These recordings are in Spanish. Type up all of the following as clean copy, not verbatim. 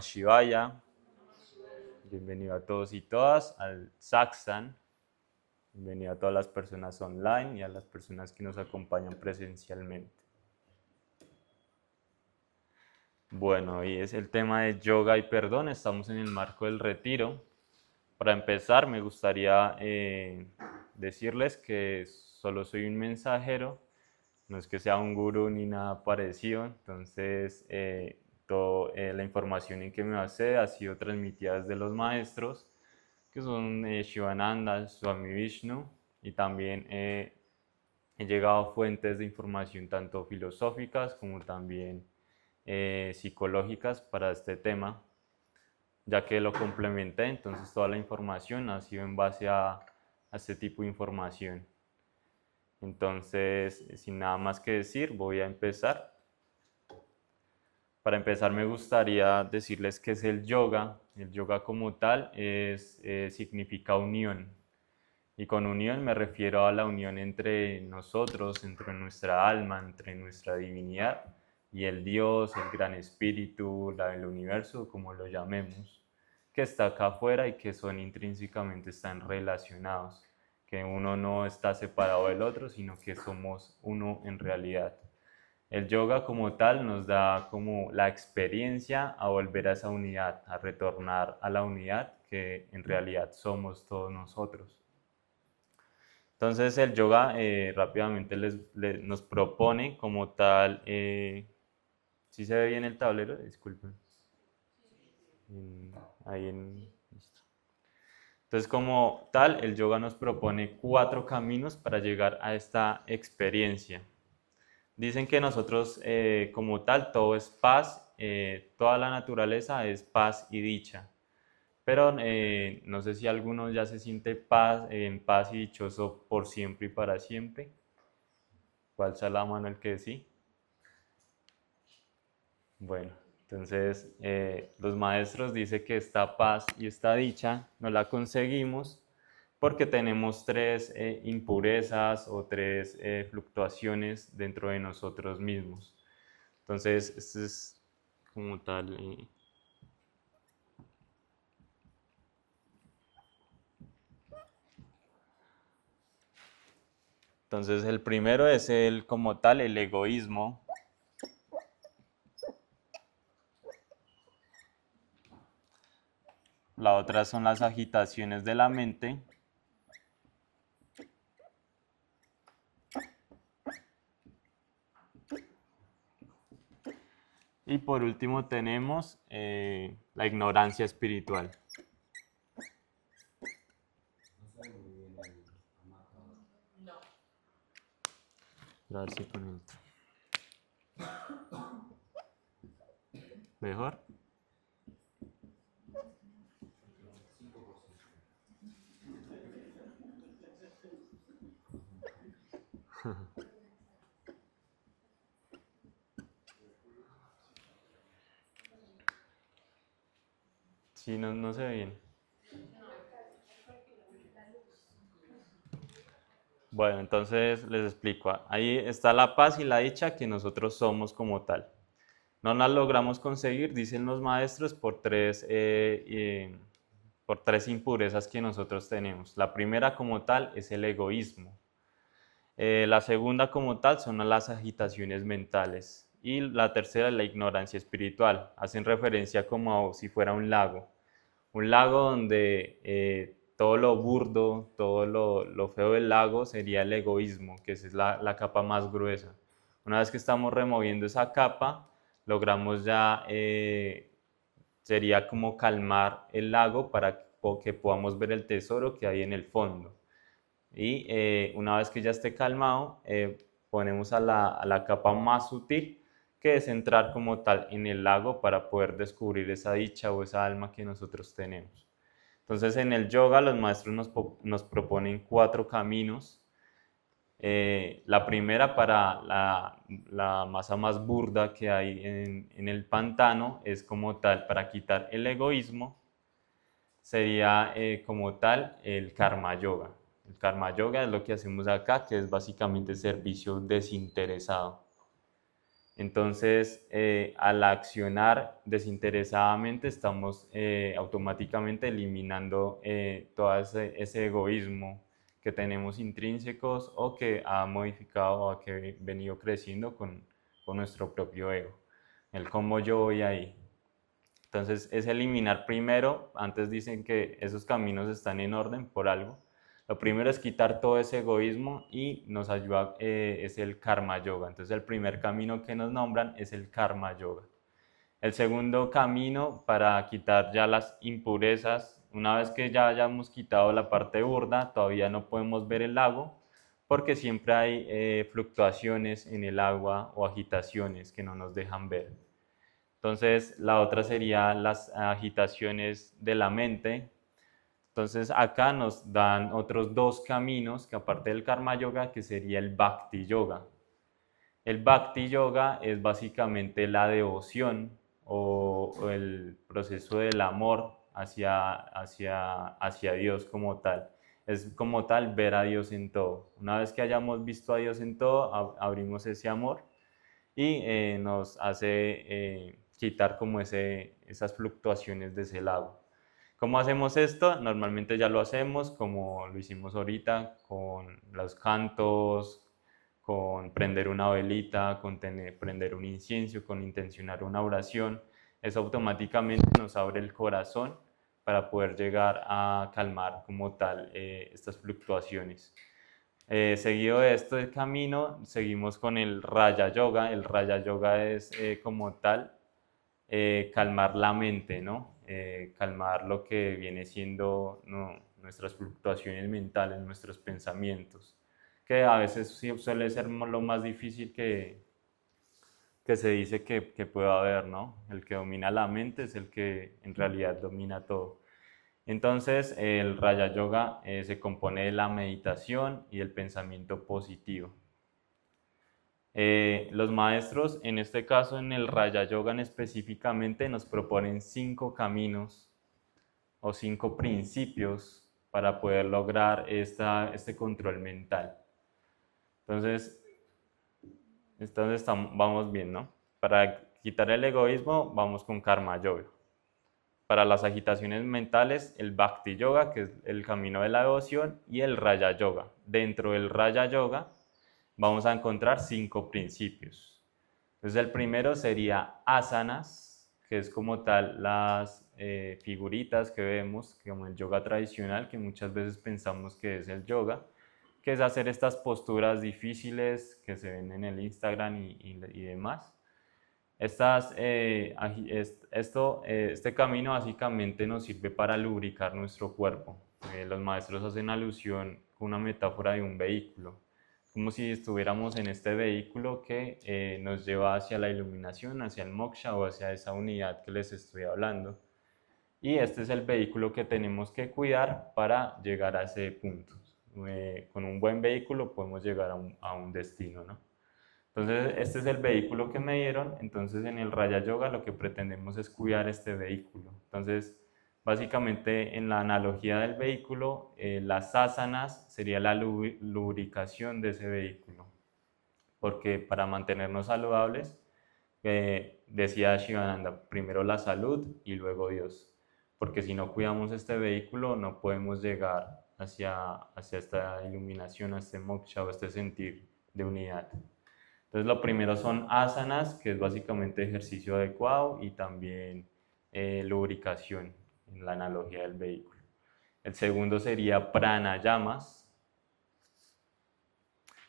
Shivaya, bienvenido a todos y todas al Saxan, bienvenido a todas las personas online y a las personas que nos acompañan presencialmente. Bueno, hoy es el tema de yoga y perdón, estamos en el marco del retiro. Para empezar, me gustaría decirles que solo soy un mensajero, no es que sea un gurú ni nada parecido, entonces toda la información en que me basé ha sido transmitida desde los maestros, que son Shivananda, Swami Vishnu, y también he llegado a fuentes de información tanto filosóficas como también psicológicas para este tema, ya que lo complementé, entonces toda la información ha sido en base a este tipo de información. Entonces, sin nada más que decir, voy a empezar. Para empezar, me gustaría decirles qué es el yoga. El yoga como tal significa unión. Y con unión me refiero a la unión entre nosotros, entre nuestra alma, entre nuestra divinidad y el Dios, el gran espíritu, el universo, como lo llamemos, que está acá afuera y que son intrínsecamente están relacionados, que uno no está separado del otro, sino que somos uno en realidad. El yoga como tal nos da como la experiencia a volver a esa unidad, a retornar a la unidad que en realidad somos todos nosotros. Entonces el yoga rápidamente nos propone como tal, ¿sí se ve bien el tablero? Disculpen. Ahí listo. Entonces como tal, el yoga nos propone 4 caminos para llegar a esta experiencia. Dicen que nosotros como tal todo es paz, toda la naturaleza es paz y dicha. Pero no sé si alguno ya se siente en paz y dichoso por siempre y para siempre. ¿Cuál sea la mano el que sí? Bueno, entonces los maestros dicen que esta paz y esta dicha no la conseguimos porque tenemos 3 impurezas o 3 fluctuaciones dentro de nosotros mismos. Entonces, esto es como tal. Entonces, el primero es como tal, el egoísmo. La otra son las agitaciones de la mente. Y por último tenemos la ignorancia espiritual. A ver si con el mejor. Sí, no se ve bien. Bueno, entonces les explico. Ahí está la paz y la dicha que nosotros somos como tal. No las logramos conseguir, dicen los maestros, por 3 impurezas que nosotros tenemos. La primera como tal es el egoísmo. La segunda como tal son las agitaciones mentales. Y la tercera es la ignorancia espiritual. Hacen referencia como si fuera un lago. Un lago donde todo lo burdo, todo lo feo del lago sería el egoísmo, que esa es la capa más gruesa. Una vez que estamos removiendo esa capa, logramos ya, sería como calmar el lago para que podamos ver el tesoro que hay en el fondo. Y una vez que ya esté calmado, ponemos a la capa más sutil, que es entrar como tal en el lago para poder descubrir esa dicha o esa alma que nosotros tenemos. Entonces en el yoga los maestros nos proponen 4 caminos. La primera para la masa más burda que hay en el pantano es como tal, para quitar el egoísmo, sería como tal el karma yoga. El karma yoga es lo que hacemos acá, que es básicamente servicio desinteresado. Entonces, al accionar desinteresadamente, estamos automáticamente eliminando todo ese egoísmo que tenemos intrínsecos o que ha modificado o que ha venido creciendo con nuestro propio ego, el cómo yo voy ahí. Entonces es eliminar primero, antes dicen que esos caminos están en orden por algo. Lo primero es quitar todo ese egoísmo y nos ayuda, es el karma yoga. Entonces el primer camino que nos nombran es el karma yoga. El segundo camino para quitar ya las impurezas, una vez que ya hayamos quitado la parte burda, todavía no podemos ver el lago porque siempre hay fluctuaciones en el agua o agitaciones que no nos dejan ver. Entonces, la otra sería las agitaciones de la mente. Entonces, acá nos dan otros dos caminos, que aparte del Karma Yoga, que sería el Bhakti Yoga. El Bhakti Yoga es básicamente la devoción o el proceso del amor hacia Dios como tal. Es como tal ver a Dios en todo. Una vez que hayamos visto a Dios en todo, abrimos ese amor y nos hace quitar como esas fluctuaciones de ese lago. ¿Cómo hacemos esto? Normalmente ya lo hacemos como lo hicimos ahorita, con los cantos, con prender una velita, con prender un incienso, con intencionar una oración. Eso automáticamente nos abre el corazón para poder llegar a calmar como tal estas fluctuaciones. Seguido de esto del camino, seguimos con el Raya Yoga. El Raya Yoga es como tal calmar la mente, ¿no? Calmar lo que viene siendo, ¿no?, nuestras fluctuaciones mentales, nuestros pensamientos, que a veces sí suele ser lo más difícil que se dice que puede haber, ¿no? El que domina la mente es el que en realidad domina todo. Entonces, el Raya Yoga se compone de la meditación y el pensamiento positivo. Los maestros, en este caso en el Raya Yoga específicamente, nos proponen 5 caminos o 5 principios para poder lograr este control mental. Entonces, vamos bien, ¿no? Para quitar el egoísmo, vamos con Karma Yoga. Para las agitaciones mentales, el Bhakti Yoga, que es el camino de la devoción, y el Raya Yoga. Dentro del Raya Yoga vamos a encontrar 5 principios. Entonces el primero sería asanas, que es como tal las figuritas que vemos, como el yoga tradicional, que muchas veces pensamos que es el yoga, que es hacer estas posturas difíciles que se ven en el Instagram y demás. Este camino básicamente nos sirve para lubricar nuestro cuerpo. Los maestros hacen alusión con una metáfora de un vehículo, como si estuviéramos en este vehículo que nos lleva hacia la iluminación, hacia el moksha o hacia esa unidad que les estoy hablando. Y este es el vehículo que tenemos que cuidar para llegar a ese punto. Con un buen vehículo podemos llegar a un destino, ¿no? Entonces, este es el vehículo que me dieron. Entonces, en el Raya Yoga lo que pretendemos es cuidar este vehículo. Entonces, básicamente en la analogía del vehículo, las asanas sería la lubricación de ese vehículo. Porque para mantenernos saludables, decía Shivananda, primero la salud y luego Dios. Porque si no cuidamos este vehículo, no podemos llegar hacia esta iluminación, a este moksha o este sentir de unidad. Entonces, lo primero son asanas, que es básicamente ejercicio adecuado, y también lubricación, en la analogía del vehículo. El segundo sería pranayamas,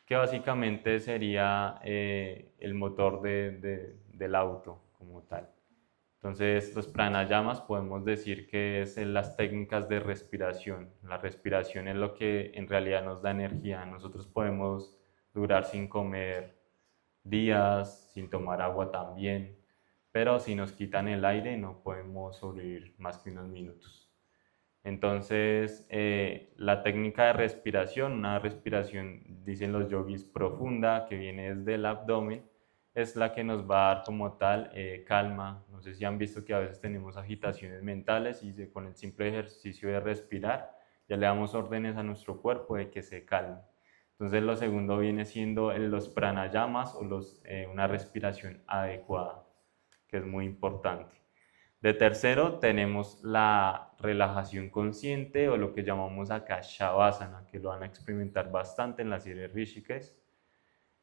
que básicamente sería el motor del auto como tal. Entonces, los pranayamas podemos decir que es en las técnicas de respiración. La respiración es lo que en realidad nos da energía. Nosotros podemos durar sin comer días, sin tomar agua también, pero si nos quitan el aire no podemos sobrevivir más que unos minutos. Entonces, la técnica de respiración, una respiración, dicen los yogis, profunda, que viene desde el abdomen, es la que nos va a dar como tal calma. No sé si han visto que a veces tenemos agitaciones mentales y con el simple ejercicio de respirar ya le damos órdenes a nuestro cuerpo de que se calme. Entonces lo segundo viene siendo los pranayamas o una respiración adecuada, que es muy importante. De tercero tenemos la relajación consciente o lo que llamamos acá Shavasana, que lo van a experimentar bastante en la serie Rishikesh.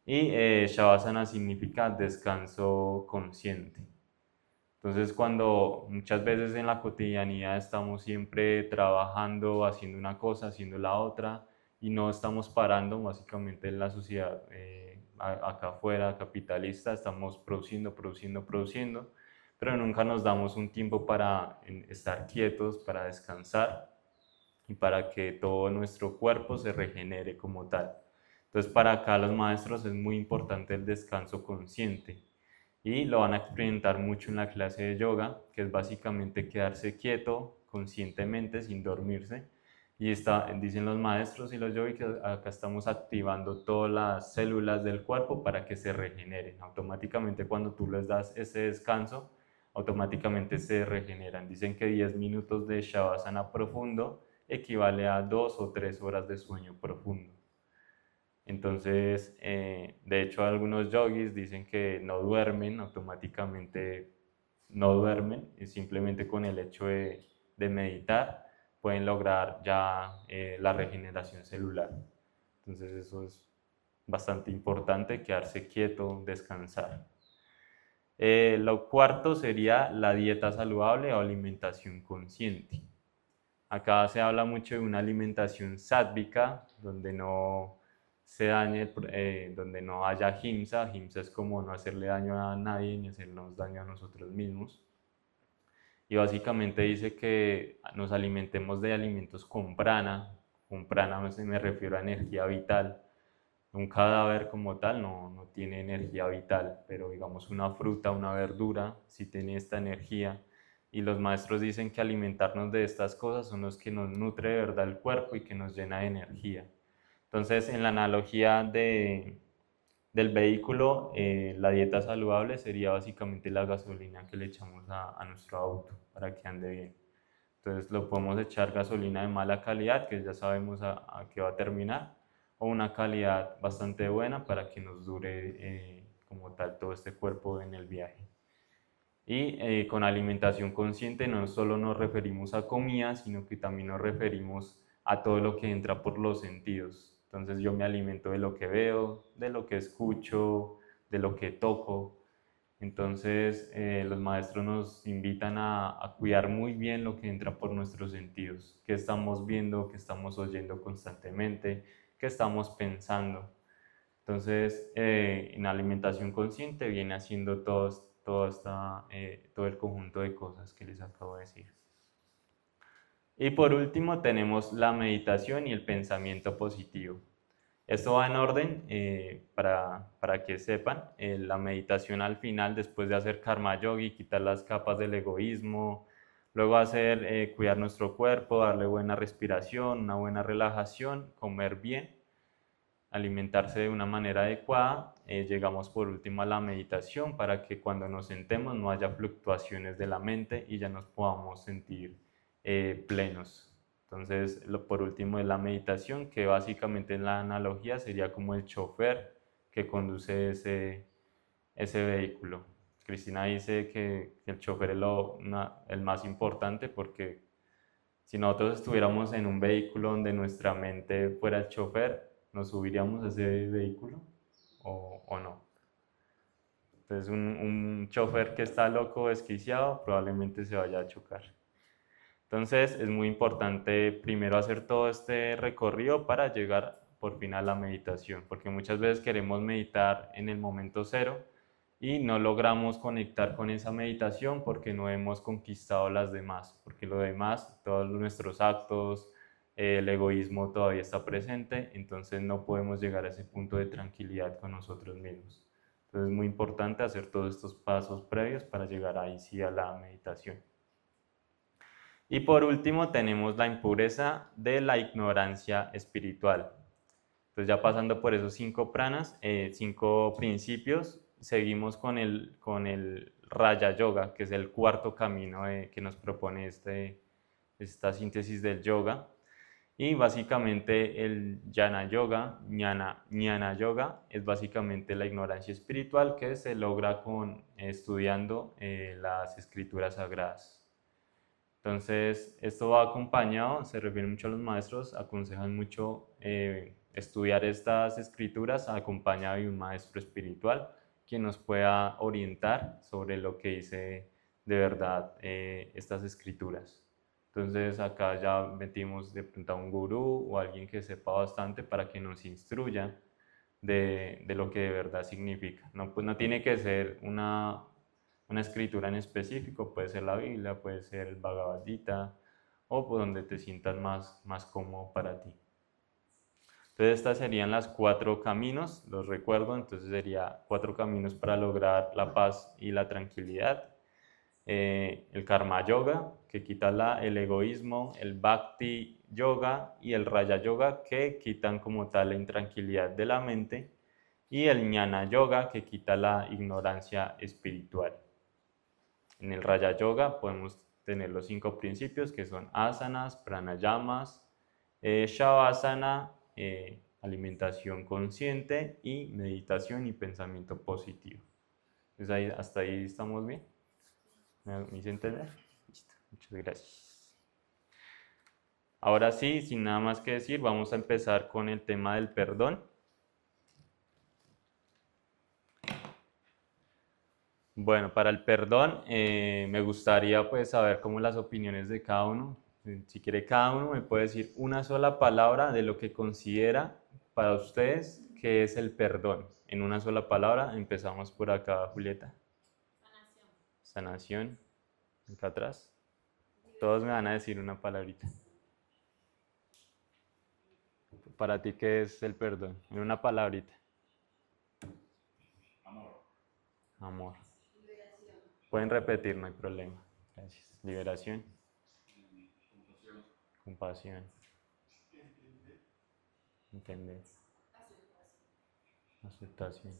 Y Shavasana significa descanso consciente. Entonces, cuando muchas veces en la cotidianidad estamos siempre trabajando, haciendo una cosa, haciendo la otra, y no estamos parando, básicamente en la sociedad acá afuera, capitalista, estamos produciendo, produciendo, produciendo, pero nunca nos damos un tiempo para estar quietos, para descansar y para que todo nuestro cuerpo se regenere como tal. Entonces, para acá los maestros es muy importante el descanso consciente y lo van a experimentar mucho en la clase de yoga, que es básicamente quedarse quieto conscientemente sin dormirse. Y dicen los maestros y los yogis que acá estamos activando todas las células del cuerpo para que se regeneren. Automáticamente cuando tú les das ese descanso, automáticamente se regeneran. Dicen que 10 minutos de Shavasana profundo equivale a 2 o 3 horas de sueño profundo. Entonces, de hecho, algunos yogis dicen que no duermen, automáticamente no duermen, y simplemente con el hecho de meditar pueden lograr ya la regeneración celular. Entonces, eso es bastante importante, quedarse quieto, descansar. Lo cuarto sería la dieta saludable o alimentación consciente. Acá se habla mucho de una alimentación sádvica, donde no se dañe, donde no haya himsa. Himsa es como no hacerle daño a nadie ni hacernos daño a nosotros mismos. Y básicamente dice que nos alimentemos de alimentos con prana. Con prana me refiero a energía vital. Un cadáver como tal no tiene energía vital, pero digamos una fruta, una verdura, sí tiene esta energía. Y los maestros dicen que alimentarnos de estas cosas son los que nos nutre de verdad el cuerpo y que nos llena de energía. Entonces, en la analogía del vehículo, la dieta saludable sería básicamente la gasolina que le echamos a nuestro auto para que ande bien. Entonces, lo podemos echar gasolina de mala calidad, que ya sabemos a qué va a terminar, o una calidad bastante buena para que nos dure como tal todo este cuerpo en el viaje. Y con alimentación consciente no solo nos referimos a comida, sino que también nos referimos a todo lo que entra por los sentidos. Entonces yo me alimento de lo que veo, de lo que escucho, de lo que toco. Entonces los maestros nos invitan a cuidar muy bien lo que entra por nuestros sentidos, qué estamos viendo, qué estamos oyendo constantemente, qué estamos pensando. Entonces, en alimentación consciente viene haciendo todo el conjunto de cosas que les acabo de decir. Y por último tenemos la meditación y el pensamiento positivo. Esto va en orden para que sepan. La meditación al final, después de hacer karma yogi, quitar las capas del egoísmo, luego cuidar nuestro cuerpo, darle buena respiración, una buena relajación, comer bien, alimentarse de una manera adecuada. Llegamos por último a la meditación para que cuando nos sentemos no haya fluctuaciones de la mente y ya nos podamos sentir plenos. Entonces, por último es la meditación, que básicamente en la analogía sería como el chofer que conduce ese vehículo. Cristina dice que el chofer es el más importante porque si nosotros estuviéramos en un vehículo donde nuestra mente fuera el chofer, ¿nos subiríamos a ese vehículo o no? Entonces un chofer que está loco o desquiciado probablemente se vaya a chocar. Entonces es muy importante primero hacer todo este recorrido para llegar por fin a la meditación, porque muchas veces queremos meditar en el momento cero y no logramos conectar con esa meditación porque no hemos conquistado las demás, porque lo demás, todos nuestros actos, el egoísmo todavía está presente, entonces no podemos llegar a ese punto de tranquilidad con nosotros mismos. Entonces es muy importante hacer todos estos pasos previos para llegar ahí sí a la meditación. Y por último tenemos la impureza de la ignorancia espiritual. Entonces ya pasando por esos 5 pranas, 5 principios, seguimos con el Raya Yoga, que es el cuarto camino que nos propone esta síntesis del yoga. Y básicamente el Jnana Yoga es básicamente la ignorancia espiritual que se logra estudiando las escrituras sagradas. Entonces, esto va acompañado, se refiere mucho a los maestros, aconsejan mucho estudiar estas escrituras acompañado de un maestro espiritual que nos pueda orientar sobre lo que dice de verdad estas escrituras. Entonces acá ya metimos de pronto a un gurú o alguien que sepa bastante para que nos instruya de lo que de verdad significa. No, pues no tiene que ser una escritura en específico, puede ser la Biblia, puede ser el Bhagavad Gita o por donde te sientas más cómodo para ti. Entonces estas serían las 4 caminos, los recuerdo, entonces sería 4 caminos para lograr la paz y la tranquilidad. El Karma Yoga, que quita el egoísmo, el Bhakti Yoga y el Raya Yoga, que quitan como tal la intranquilidad de la mente, y el Jnana Yoga, que quita la ignorancia espiritual. En el Raya Yoga podemos tener los 5 principios que son asanas, pranayamas, shavasana, alimentación consciente y meditación y pensamiento positivo. Entonces hasta ahí estamos bien. ¿Me hice entender? Listo, muchas gracias. Ahora sí, sin nada más que decir, vamos a empezar con el tema del perdón. Bueno, para el perdón me gustaría pues saber cómo las opiniones de cada uno. Si quiere cada uno me puede decir una sola palabra de lo que considera para ustedes que es el perdón. En una sola palabra, empezamos por acá, Julieta. Sanación. Acá atrás. Todos me van a decir una palabrita. Para ti, ¿qué es el perdón? En una palabrita. Amor. Amor. Pueden repetir, no hay problema. Gracias. Liberación. Compasión. Compasión. Entender. Aceptación.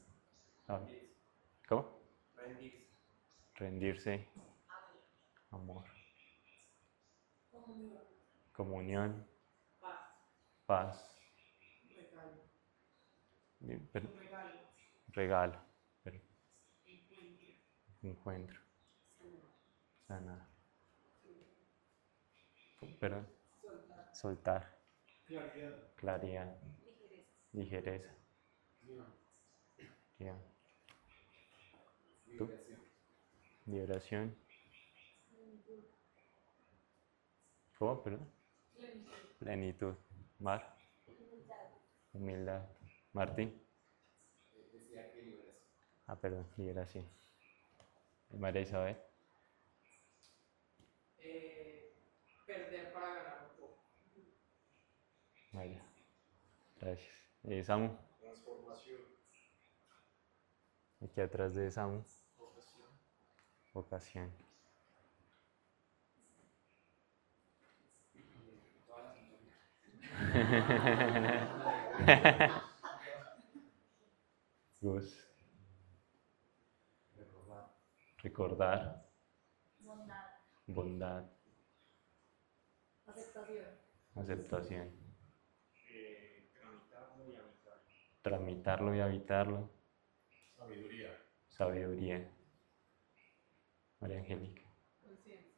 ¿Cómo? Rendirse. Rendirse. Amor. Comunión. Paz. Regalo. Encuentro. Sanar. Perdón. Soltar. Claridad. Ligereza. Ya. ¿Tú? Liberación. ¿Cómo? Perdón. Plenitud. Mar. Humildad. Martín. Decía que liberación. Ah, perdón. Liberación. María Isabel. Perder para ganar un poco. Vaya. Gracias. Samu. Transformación. Aquí atrás de Samu. Vocación. Vocación. Toda la sintonía. Gus. Recordar. Recordar. Bondad. Bondad. Aceptación. Aceptación. Tramitarlo y habitarlo. Tramitarlo y habitarlo. Sabiduría. Sabiduría. María Angélica. Conciencia.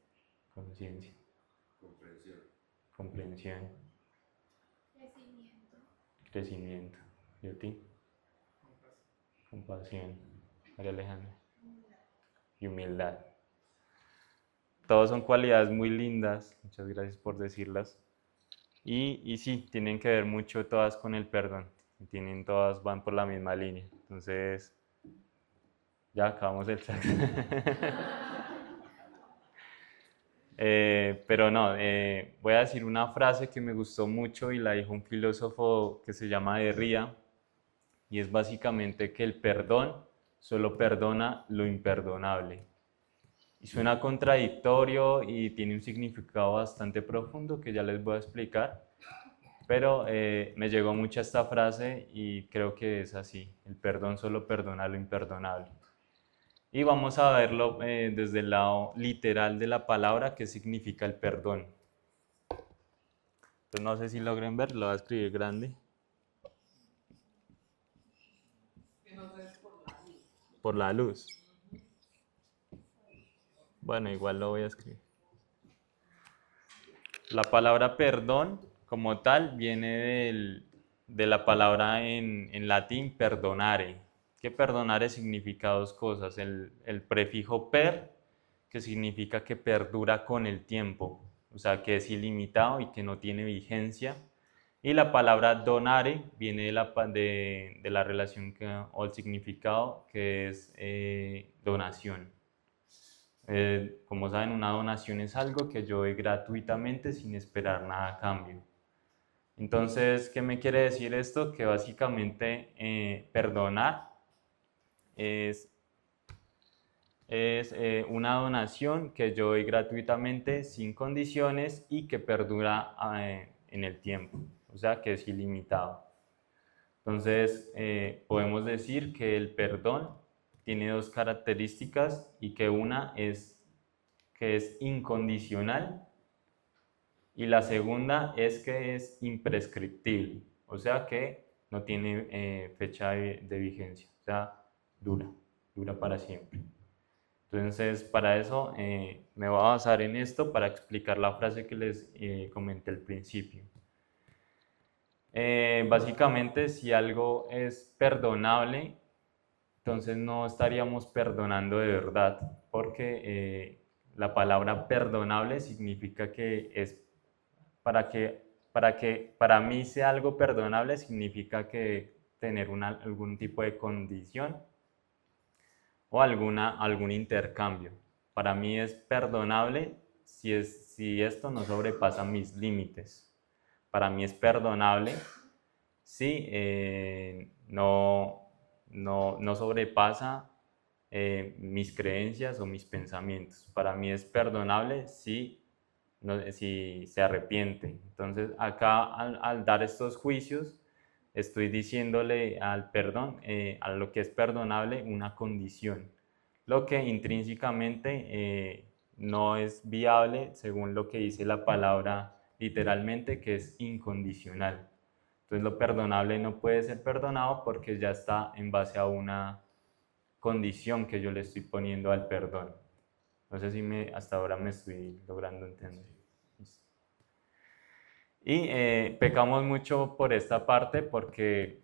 Conciencia. Comprensión. Comprensión. Crecimiento. Crecimiento. ¿Y a ti? Compasión. María Alejandra. Y humildad. Todas son cualidades muy lindas. Muchas gracias por decirlas. Y sí, tienen que ver mucho todas con el perdón. Todas van por la misma línea. Entonces, ya acabamos el chat. Pero no, voy a decir una frase que me gustó mucho y la dijo un filósofo que se llama Derrida, y es básicamente que el perdón solo perdona lo imperdonable. Y suena contradictorio y tiene un significado bastante profundo que ya les voy a explicar, pero me llegó mucho esta frase y creo que es así, el perdón solo perdona lo imperdonable. Y vamos a verlo desde el lado literal de la palabra, qué significa el perdón. no sé si logren ver, lo voy a escribir grande. Que no sé por la luz. Por la luz. Bueno, igual lo voy a escribir. La palabra perdón, como tal, viene de la palabra en latín perdonare. Que perdonare significa dos cosas. El prefijo per, que significa que perdura con el tiempo, o sea, que es ilimitado y que no tiene vigencia. Y la palabra donare viene de la relación o el significado que es donación. Como saben, una donación es algo que yo doy gratuitamente sin esperar nada a cambio. Entonces, ¿qué me quiere decir esto? Que básicamente perdonar es una donación que yo doy gratuitamente sin condiciones y que perdura en el tiempo, o sea que es ilimitado. Entonces, podemos decir que el perdón tiene dos características y que una es que es incondicional y la segunda es que es imprescriptible, o sea que no tiene fecha de vigencia, o sea, dura para siempre. Entonces, para eso me voy a basar en esto para explicar la frase que les comenté al principio. Básicamente, si algo es perdonable, entonces no estaríamos perdonando de verdad, porque la palabra perdonable significa que es para mí sea algo perdonable significa que tener algún tipo de condición o algún intercambio. Para mí es perdonable si esto no sobrepasa mis límites. Para mí es perdonable si no sobrepasa mis creencias o mis pensamientos. Para mí es perdonable si se arrepiente. Entonces, acá al dar estos juicios, estoy diciéndole al perdón, a lo que es perdonable, una condición, lo que intrínsecamente no es viable según lo que dice la palabra literalmente, que es incondicional. Entonces, lo perdonable no puede ser perdonado porque ya está en base a una condición que yo le estoy poniendo al perdón. No sé si hasta ahora me estoy logrando entender. Y pecamos mucho por esta parte porque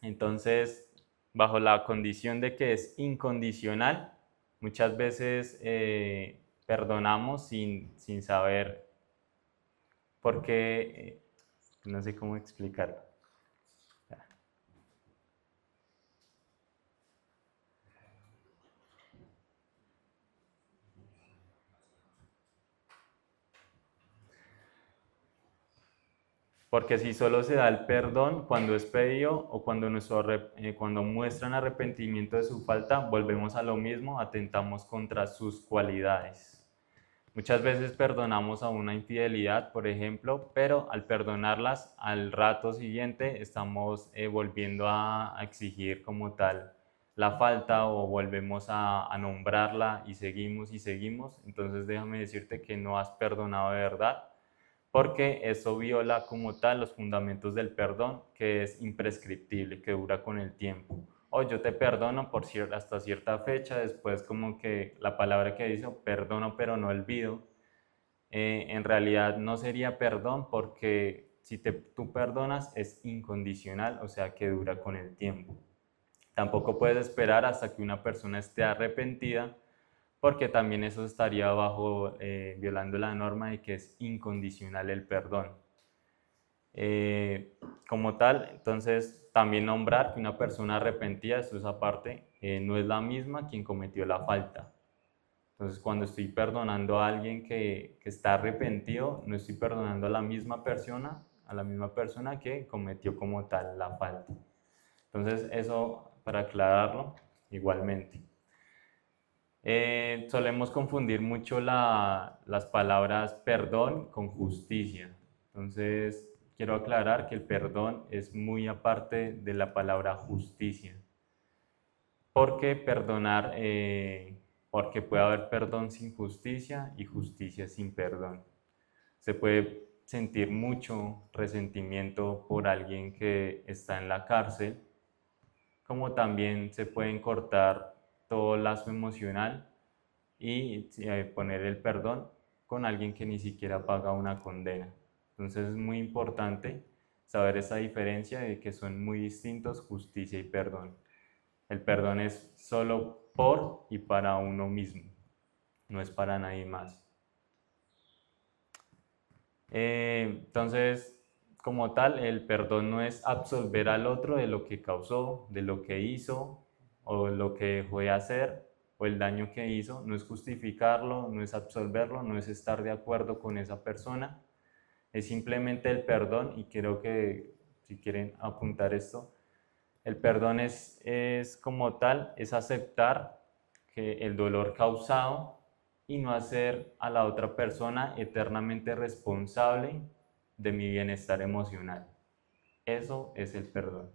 entonces, bajo la condición de que es incondicional, muchas veces perdonamos sin saber por qué, no sé cómo explicarlo. Porque si solo se da el perdón cuando es pedido o cuando muestran arrepentimiento de su falta, volvemos a lo mismo, atentamos contra sus cualidades. Muchas veces perdonamos a una infidelidad, por ejemplo, pero al perdonarlas, al rato siguiente estamos volviendo a exigir como tal la falta o volvemos a nombrarla y seguimos y seguimos. Entonces déjame decirte que no has perdonado de verdad, porque eso viola como tal los fundamentos del perdón, que es imprescriptible, que dura con el tiempo. O yo te perdono hasta cierta fecha, después como que la palabra que dice, perdono pero no olvido, en realidad no sería perdón porque si tú perdonas es incondicional, o sea que dura con el tiempo. Tampoco puedes esperar hasta que una persona esté arrepentida, porque también eso estaría violando la norma de que es incondicional el perdón. Como tal, entonces también nombrar que una persona arrepentida, esto es aparte, no es la misma quien cometió la falta. Entonces, cuando estoy perdonando a alguien que está arrepentido, no estoy perdonando a la misma persona que cometió como tal la falta. Entonces, eso para aclararlo igualmente. Solemos confundir mucho las palabras perdón con justicia. Entonces, quiero aclarar que el perdón es muy aparte de la palabra justicia. Porque porque puede haber perdón sin justicia y justicia sin perdón. Se puede sentir mucho resentimiento por alguien que está en la cárcel, como también se pueden cortar todo lazo emocional y poner el perdón con alguien que ni siquiera paga una condena. Entonces es muy importante saber esa diferencia de que son muy distintos justicia y perdón. El perdón es solo por y para uno mismo, no es para nadie más. Entonces, como tal, el perdón no es absolver al otro de lo que causó, de lo que hizo o lo que dejó de hacer o el daño que hizo, no es justificarlo, no es absolverlo, no es estar de acuerdo con esa persona, es simplemente el perdón. Y creo que si quieren apuntar esto, el perdón es como tal, es aceptar que el dolor causado y no hacer a la otra persona eternamente responsable de mi bienestar emocional. Eso es el perdón.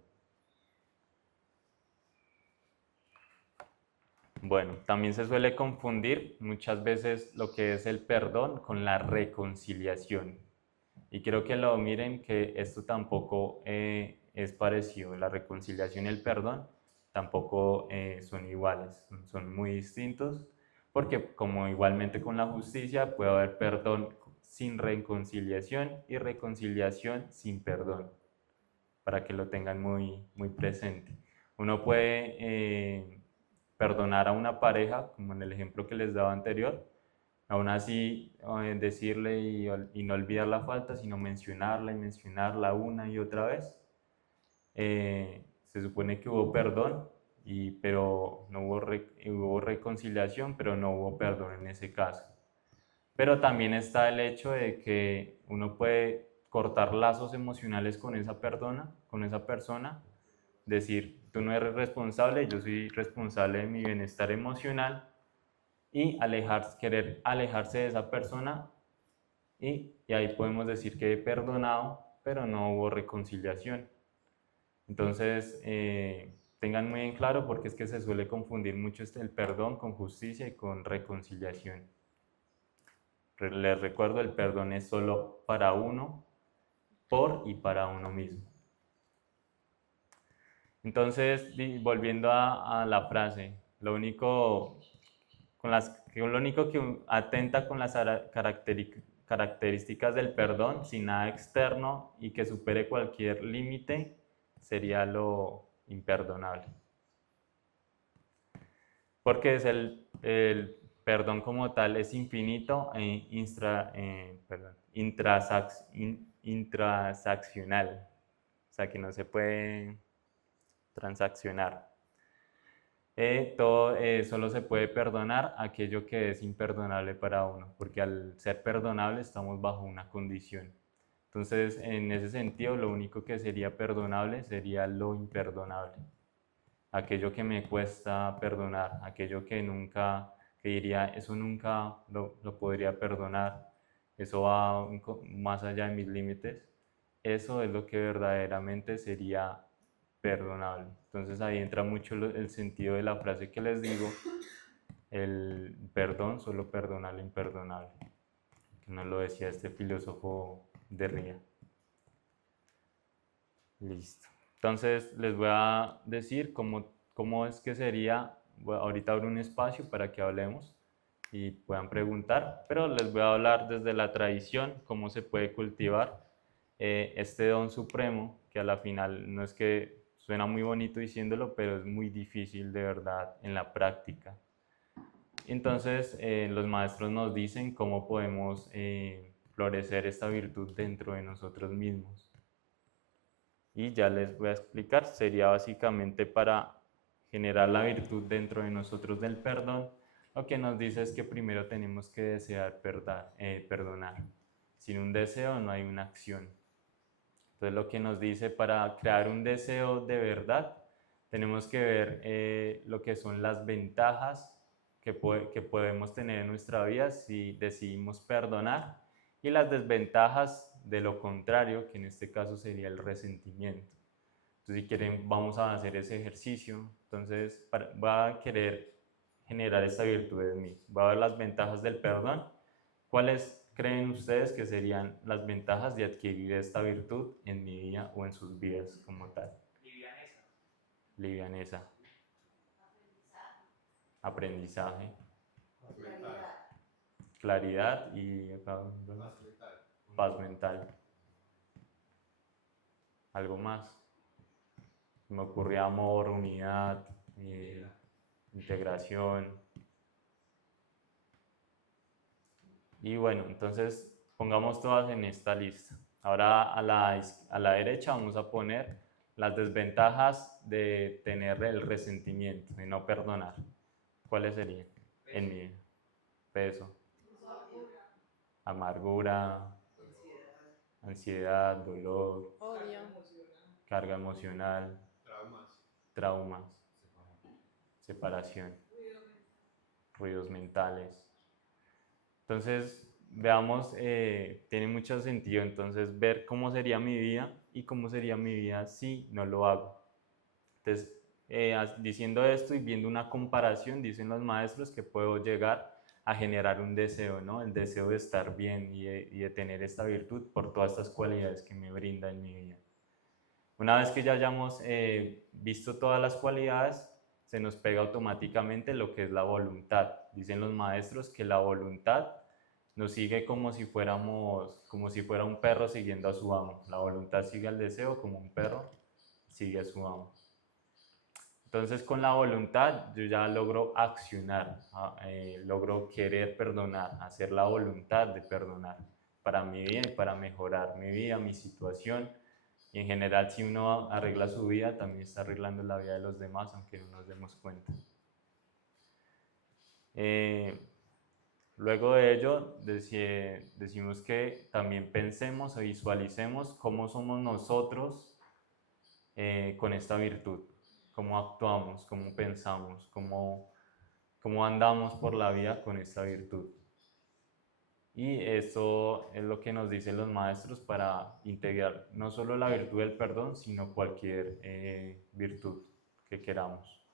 Bueno, también se suele confundir muchas veces lo que es el perdón con la reconciliación. Y quiero que lo miren que esto tampoco es parecido. La reconciliación y el perdón tampoco son iguales, son muy distintos, porque como igualmente con la justicia puede haber perdón sin reconciliación y reconciliación sin perdón, para que lo tengan muy, muy presente. Uno puede perdonar a una pareja, como en el ejemplo que les daba anterior, aún así decirle y no olvidar la falta, sino mencionarla y mencionarla una y otra vez. Se supone que hubo perdón, pero no hubo reconciliación, pero no hubo perdón en ese caso. Pero también está el hecho de que uno puede cortar lazos emocionales con esa persona, decir, tú no eres responsable, yo soy responsable de mi bienestar emocional, y querer alejarse de esa persona, y ahí podemos decir que he perdonado, pero no hubo reconciliación. Entonces, tengan muy en claro porque es que se suele confundir mucho el perdón con justicia y con reconciliación. Les recuerdo, el perdón es solo para uno, por y para uno mismo. Entonces, volviendo a la frase, lo único que atenta con las características del perdón, sin nada externo y que supere cualquier límite, sería lo imperdonable. Porque el perdón como tal es infinito e intransaccional, o sea que no se puede transaccionar. Solo se puede perdonar aquello que es imperdonable para uno, porque al ser perdonable estamos bajo una condición. Entonces, en ese sentido, lo único que sería perdonable sería lo imperdonable. Aquello que me cuesta perdonar, aquello que diría, eso nunca lo podría perdonar, eso va más allá de mis límites, eso es lo que verdaderamente sería perdonable. Entonces ahí entra mucho el sentido de la frase que les digo, el perdón solo perdona lo imperdonable, que nos lo decía este filósofo Derrida. Listo. Entonces les voy a decir cómo es que sería, ahorita abro un espacio para que hablemos y puedan preguntar, pero les voy a hablar desde la tradición, cómo se puede cultivar este don supremo, que a la final no es que suena muy bonito diciéndolo, pero es muy difícil de verdad en la práctica. Entonces los maestros nos dicen cómo podemos florecer esta virtud dentro de nosotros mismos. Y ya les voy a explicar, sería básicamente para generar la virtud dentro de nosotros del perdón. Lo que nos dice es que primero tenemos que desear perdonar. Sin un deseo no hay una acción. Entonces lo que nos dice, para crear un deseo de verdad, tenemos que ver lo que son las ventajas que podemos tener en nuestra vida si decidimos perdonar, y las desventajas de lo contrario, que en este caso sería el resentimiento. Entonces, si quieren, vamos a hacer ese ejercicio. Entonces, voy a querer generar esta virtud en mí. Voy a ver las ventajas del perdón. ¿Cuáles creen ustedes que serían las ventajas de adquirir esta virtud en mi vida o en sus vidas como tal? Livianeza. Livianeza, aprendizaje, Paz mental. claridad y Paz mental. paz mental. ¿Algo más? Me ocurrió amor, unidad, integración. Y bueno, entonces pongamos todas en esta lista. Ahora a la derecha vamos a poner las desventajas de tener el resentimiento, de no perdonar. ¿Cuáles serían? En mi peso, amargura, ansiedad, dolor, Odio. carga emocional, Traumas. traumas, separación, ruidos mentales. Entonces, veamos, tiene mucho sentido entonces ver cómo sería mi vida y cómo sería mi vida si no lo hago. Entonces, diciendo esto y viendo una comparación, dicen los maestros que puedo llegar a generar un deseo, ¿no? El deseo de estar bien y de tener esta virtud por todas estas cualidades que me brinda en mi vida. Una vez que ya hayamos visto todas las cualidades, se nos pega automáticamente lo que es la voluntad. Dicen los maestros que la voluntad nos sigue como si fuera un perro siguiendo a su amo. La voluntad sigue al deseo como un perro sigue a su amo. Entonces con la voluntad yo ya logro accionar, logro querer perdonar, hacer la voluntad de perdonar para mi vida y para mejorar mi vida, mi situación. Y en general, si uno arregla su vida, también está arreglando la vida de los demás, aunque no nos demos cuenta. Luego de ello, decimos que también pensemos o visualicemos cómo somos nosotros con esta virtud, cómo actuamos, cómo pensamos, cómo andamos por la vida con esta virtud. Y eso es lo que nos dicen los maestros para integrar no solo la virtud del perdón, sino cualquier virtud que queramos.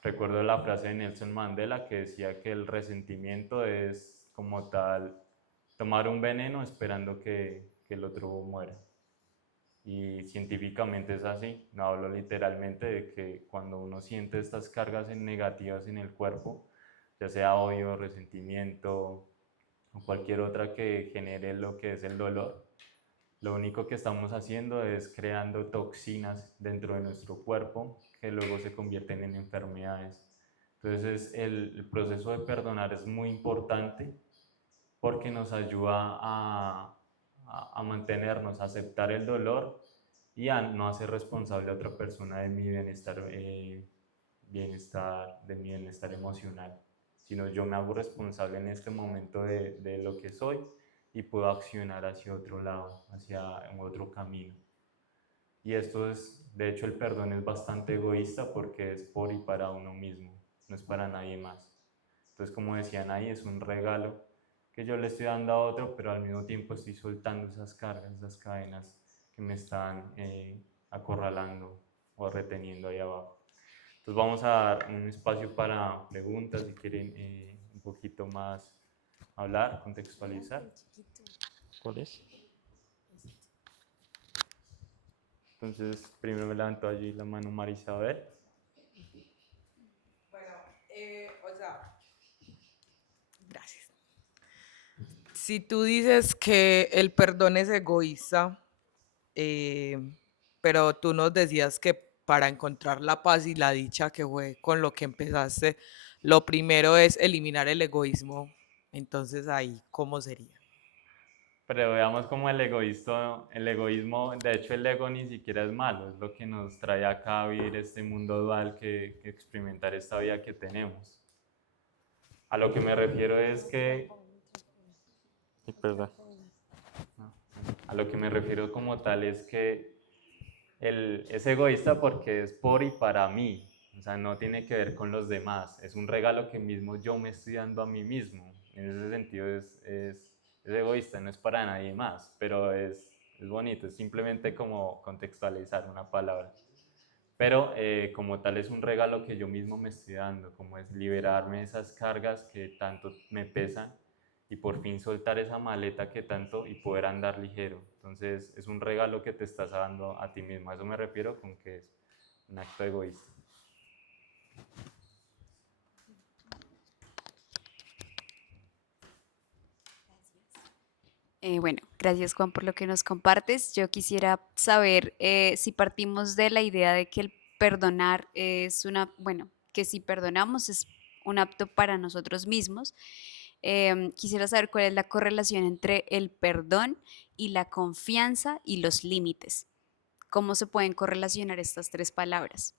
Recuerdo la frase de Nelson Mandela que decía que el resentimiento es como tal tomar un veneno esperando que el otro muera. Y científicamente es así, no hablo literalmente de que cuando uno siente estas cargas negativas en el cuerpo, ya sea odio, resentimiento o cualquier otra que genere lo que es el dolor, lo único que estamos haciendo es creando toxinas dentro de nuestro cuerpo que luego se convierten en enfermedades. Entonces el proceso de perdonar es muy importante porque nos ayuda a mantenernos, a aceptar el dolor y a no hacer responsable a otra persona de mi bienestar, de mi bienestar emocional, sino yo me hago responsable en este momento de lo que soy y puedo accionar hacia otro lado, hacia otro camino. Y esto es, de hecho, el perdón es bastante egoísta porque es por y para uno mismo, no es para nadie más. Entonces, como decían ahí, es un regalo que yo le estoy dando a otro, pero al mismo tiempo estoy soltando esas cargas, esas cadenas que me están acorralando o reteniendo ahí abajo. Entonces vamos a dar un espacio para preguntas, si quieren un poquito más hablar, contextualizar. ¿Cuál es? Entonces, primero me levantó allí la mano Marisabel. Bueno, o sea, gracias. Si tú dices que el perdón es egoísta, pero tú nos decías que para encontrar la paz y la dicha, que fue con lo que empezaste, lo primero es eliminar el egoísmo. Entonces ahí, ¿cómo sería? Pero veamos como el egoísmo, de hecho el ego ni siquiera es malo, es lo que nos trae acá a vivir este mundo dual que experimentar esta vida que tenemos. A lo que me refiero es que, perdón, a lo que me refiero como tal es que es egoísta porque es por y para mí, o sea, no tiene que ver con los demás, es un regalo que mismo yo me estoy dando a mí mismo, en ese sentido es egoísta, no es para nadie más, pero es bonito, es simplemente como contextualizar una palabra. Pero como tal es un regalo que yo mismo me estoy dando, como es liberarme de esas cargas que tanto me pesan y por fin soltar esa maleta que tanto y poder andar ligero. Entonces es un regalo que te estás dando a ti mismo. A eso me refiero con que es un acto egoísta. Bueno, gracias Juan por lo que nos compartes. Yo quisiera saber si partimos de la idea de que el perdonar es bueno, que si perdonamos es un apto para nosotros mismos. Quisiera saber cuál es la correlación entre el perdón y la confianza y los límites. ¿Cómo se pueden correlacionar estas tres palabras?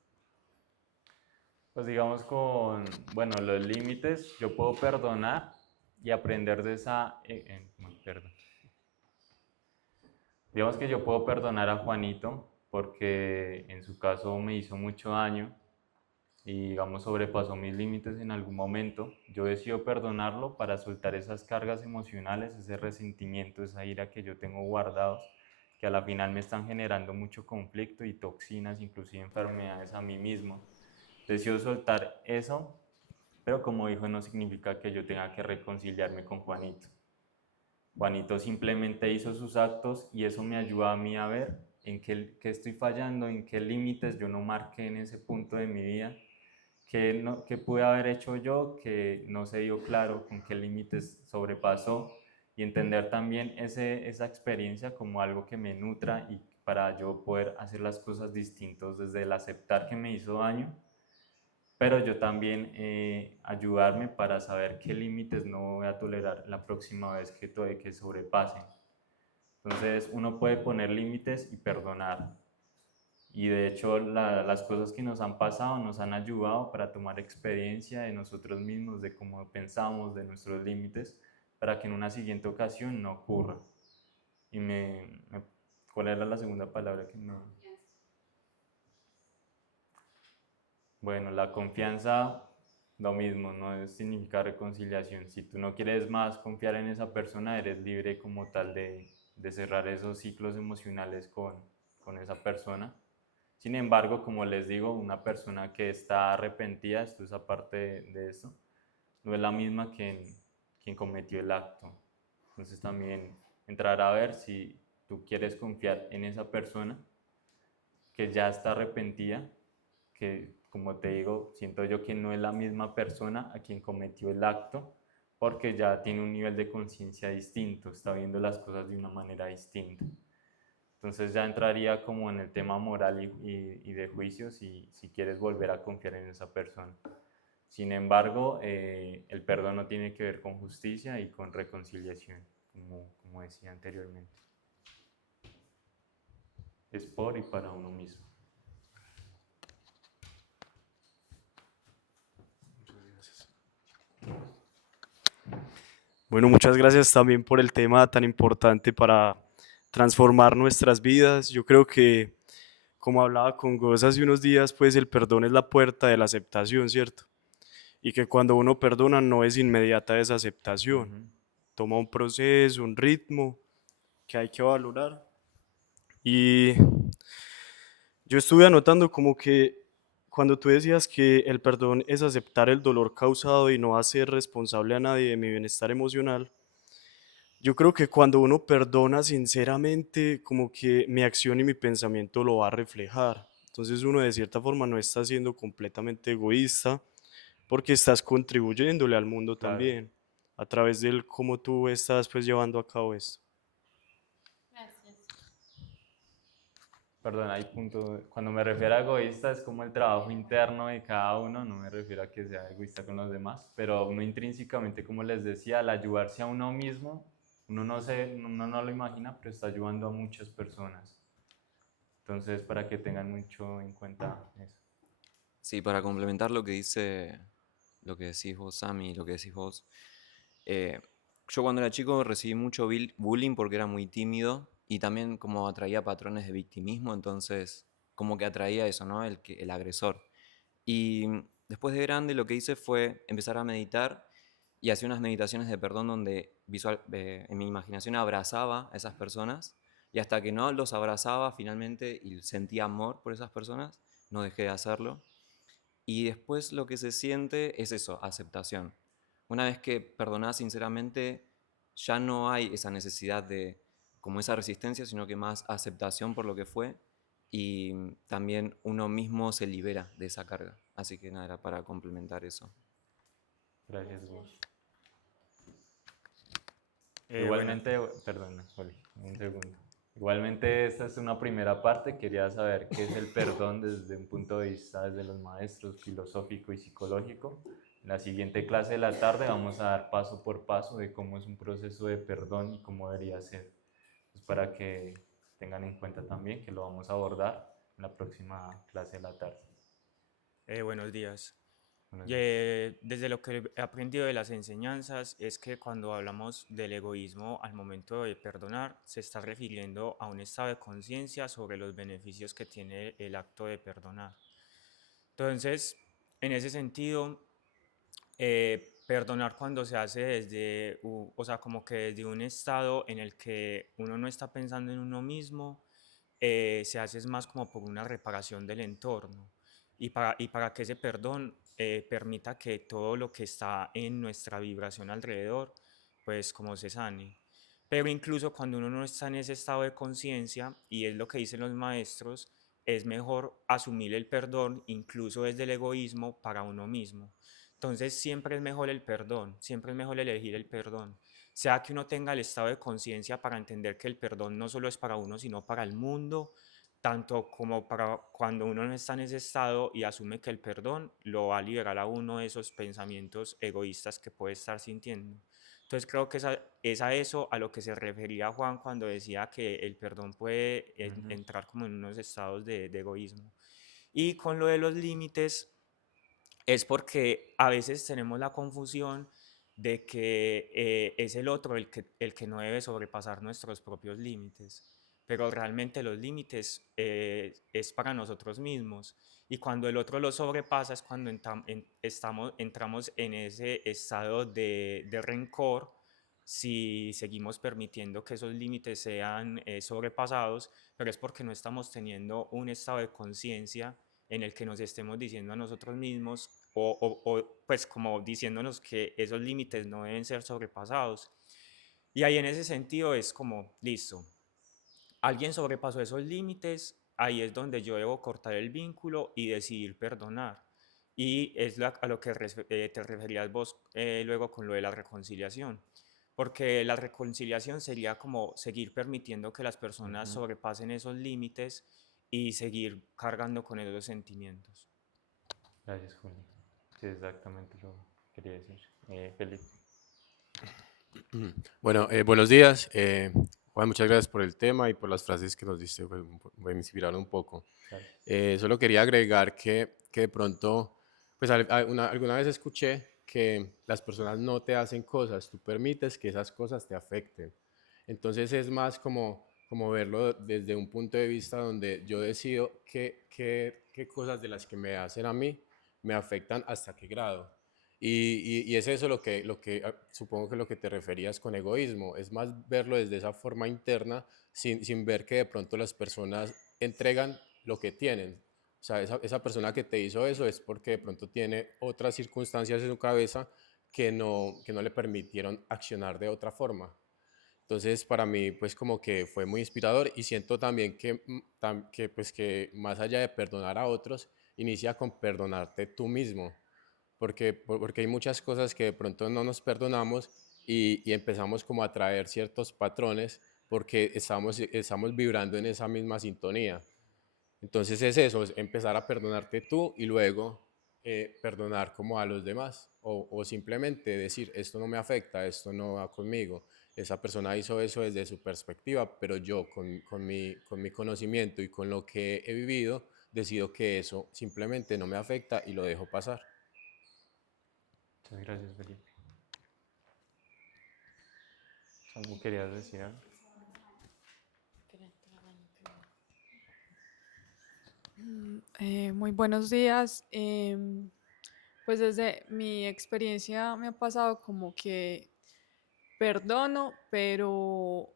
Pues digamos bueno, los límites, yo puedo perdonar y aprender de esa, perdón. Digamos que yo puedo perdonar a Juanito porque en su caso me hizo mucho daño y digamos sobrepasó mis límites en algún momento. Yo decido perdonarlo para soltar esas cargas emocionales, ese resentimiento, esa ira que yo tengo guardados, que a la final me están generando mucho conflicto y toxinas, inclusive enfermedades a mí mismo. Decido soltar eso, pero como dijo, no significa que yo tenga que reconciliarme con Juanito. Juanito simplemente hizo sus actos y eso me ayuda a mí a ver en qué estoy fallando, en qué límites yo no marqué en ese punto de mi vida, qué pude haber hecho yo, que no se dio claro, con qué límites sobrepasó y entender también esa experiencia como algo que me nutra y para yo poder hacer las cosas distintos desde el aceptar que me hizo daño, pero yo también ayudarme para saber qué límites no voy a tolerar la próxima vez que sobrepasen. Entonces uno puede poner límites y perdonar. Y de hecho las cosas que nos han pasado nos han ayudado para tomar experiencia de nosotros mismos, de cómo pensamos, de nuestros límites, para que en una siguiente ocasión no ocurra. Y ¿cuál era la segunda palabra que no? Bueno, la confianza, lo mismo, no significa reconciliación. Si tú no quieres más confiar en esa persona, eres libre como tal de cerrar esos ciclos emocionales con esa persona. Sin embargo, como les digo, una persona que está arrepentida, esto es aparte de eso, no es la misma que quien cometió el acto. Entonces también entrar a ver si tú quieres confiar en esa persona que ya está arrepentida, que como te digo, siento yo que no es la misma persona a quien cometió el acto, porque ya tiene un nivel de conciencia distinto, está viendo las cosas de una manera distinta. Entonces ya entraría como en el tema moral y de juicio si quieres volver a confiar en esa persona. Sin embargo, el perdón no tiene que ver con justicia y con reconciliación, como decía anteriormente. Es por y para uno mismo. Bueno, muchas gracias también por el tema tan importante para transformar nuestras vidas. Yo creo que, como hablaba con Goz hace unos días, pues el perdón es la puerta de la aceptación, ¿cierto? Y que cuando uno perdona no es inmediata esa aceptación. Ujú. Toma un proceso, un ritmo que hay que valorar. Y yo estuve anotando como que cuando tú decías que el perdón es aceptar el dolor causado y no hacer responsable a nadie de mi bienestar emocional, yo creo que cuando uno perdona sinceramente, como que mi acción y mi pensamiento lo va a reflejar. Entonces uno de cierta forma no está siendo completamente egoísta porque estás contribuyéndole al mundo Claro. también a través del cómo tú estás pues llevando a cabo esto. Perdón, hay punto. Cuando me refiero a egoísta es como el trabajo interno de cada uno, no me refiero a que sea egoísta con los demás, pero uno intrínsecamente, como les decía, al ayudarse a uno mismo, uno no lo imagina, pero está ayudando a muchas personas. Entonces, para que tengan mucho en cuenta eso. Sí, para complementar lo que decís vos, Sammy, lo que decís vos. eh, yo cuando era chico recibí mucho bullying porque era muy tímido y también como atraía patrones de victimismo, entonces como que atraía eso, ¿no? El agresor. Y después de grande lo que hice fue empezar a meditar y hacía unas meditaciones de perdón donde en mi imaginación abrazaba a esas personas y hasta que no los abrazaba finalmente y sentía amor por esas personas, no dejé de hacerlo. Y después lo que se siente es eso, aceptación. Una vez que perdonás sinceramente, ya no hay esa necesidad de como esa resistencia, sino que más aceptación por lo que fue y también uno mismo se libera de esa carga. Así que nada, era para complementar eso. Gracias, Gus. Bueno, Igualmente, perdón, Oli, un segundo. Igualmente, esta es una primera parte. Quería saber qué es el perdón desde un punto de vista desde los maestros, filosófico y psicológico. En la siguiente clase de la tarde vamos a dar paso por paso de cómo es un proceso de perdón y cómo debería ser. Pues para que tengan en cuenta también que lo vamos a abordar en la próxima clase de la tarde. buenos días. Buenos días. Desde lo que he aprendido de las enseñanzas es que cuando hablamos del egoísmo al momento de perdonar, se está refiriendo a un estado de conciencia sobre los beneficios que tiene el acto de perdonar. Entonces, en ese sentido, perdonar cuando se hace desde, o sea, como que desde un estado en el que uno no está pensando en uno mismo, se hace es más como por una reparación del entorno y para que ese perdón permita que todo lo que está en nuestra vibración alrededor, pues como se sane. Pero incluso cuando uno no está en ese estado de conciencia, y es lo que dicen los maestros, es mejor asumir el perdón incluso desde el egoísmo para uno mismo. Entonces siempre es mejor el perdón, siempre es mejor elegir el perdón. Sea que uno tenga el estado de conciencia para entender que el perdón no solo es para uno, sino para el mundo, tanto como para cuando uno no está en ese estado y asume que el perdón lo va a liberar a uno de esos pensamientos egoístas que puede estar sintiendo. Entonces creo que es a eso a lo que se refería Juan cuando decía que el perdón puede entrar como en unos estados de egoísmo. Y con lo de los límites, es porque a veces tenemos la confusión de que es el otro el que no debe sobrepasar nuestros propios límites, pero realmente los límites es para nosotros mismos y cuando el otro lo sobrepasa es cuando entramos en ese estado de rencor si seguimos permitiendo que esos límites sean sobrepasados, pero es porque no estamos teniendo un estado de conciencia en el que nos estemos diciendo a nosotros mismos pues como diciéndonos que esos límites no deben ser sobrepasados. Y ahí en ese sentido es como, listo, alguien sobrepasó esos límites, ahí es donde yo debo cortar el vínculo y decidir perdonar. Y es a lo que te referías vos luego con lo de la reconciliación. Porque la reconciliación sería como seguir permitiendo que las personas sobrepasen esos límites y seguir cargando con esos sentimientos. Gracias, Juli. Sí, exactamente lo quería decir. Felipe. Bueno, buenos días. Juan, muchas gracias por el tema y por las frases que nos diste, me inspiraron un poco. Solo quería agregar que de pronto, pues alguna vez escuché que las personas no te hacen cosas, tú permites que esas cosas te afecten. Entonces es más como verlo desde un punto de vista donde yo decido qué cosas de las que me hacen a mí me afectan hasta qué grado. Y es eso lo que supongo que lo que te referías con egoísmo, es más verlo desde esa forma interna sin ver que de pronto las personas entregan lo que tienen. O sea, esa persona que te hizo eso es porque de pronto tiene otras circunstancias en su cabeza que no le permitieron accionar de otra forma. Entonces, para mí, pues como que fue muy inspirador y siento también pues, que más allá de perdonar a otros, inicia con perdonarte tú mismo porque hay muchas cosas que de pronto no nos perdonamos y empezamos como a traer ciertos patrones porque estamos vibrando en esa misma sintonía. Entonces es eso, es empezar a perdonarte tú y luego perdonar como a los demás o simplemente decir, esto no me afecta, esto no va conmigo. Esa persona hizo eso desde su perspectiva, pero yo con mi conocimiento y con lo que he vivido, decido que eso simplemente no me afecta y lo dejo pasar. Muchas gracias, Felipe. ¿Algo querías decir algo? Muy buenos días. Pues desde mi experiencia me ha pasado como que perdono, pero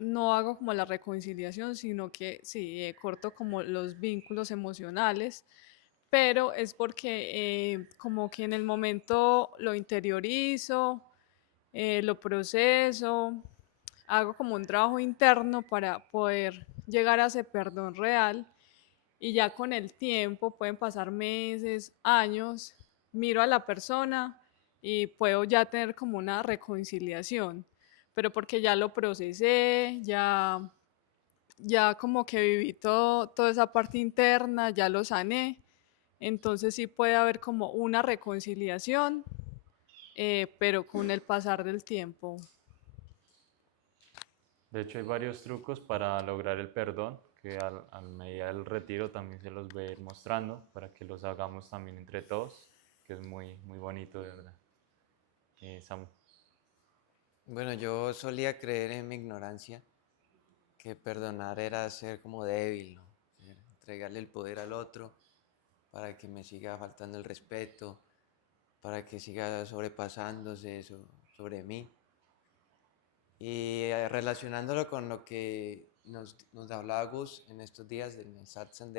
no hago como la reconciliación, sino que sí, corto como los vínculos emocionales, pero es porque como que en el momento lo interiorizo lo proceso, hago como un trabajo interno para poder llegar a ese perdón real y ya con el tiempo, pueden pasar meses, años, miro a la persona y puedo ya tener como una reconciliación, pero porque ya lo procesé, ya como que viví toda esa parte interna, ya lo sané, entonces sí puede haber como una reconciliación, pero con el pasar del tiempo. De hecho, hay varios trucos para lograr el perdón que al medida del retiro también se los voy a ir mostrando para que los hagamos también entre todos, que es muy, muy bonito, de verdad. Samu. Bueno, yo solía creer en mi ignorancia que perdonar era ser como débil, ¿no? Entregarle el poder al otro para que me siga faltando el respeto, para que siga sobrepasándose sobre mí. Y relacionándolo con lo que nos hablaba Gus en estos días en el Satsang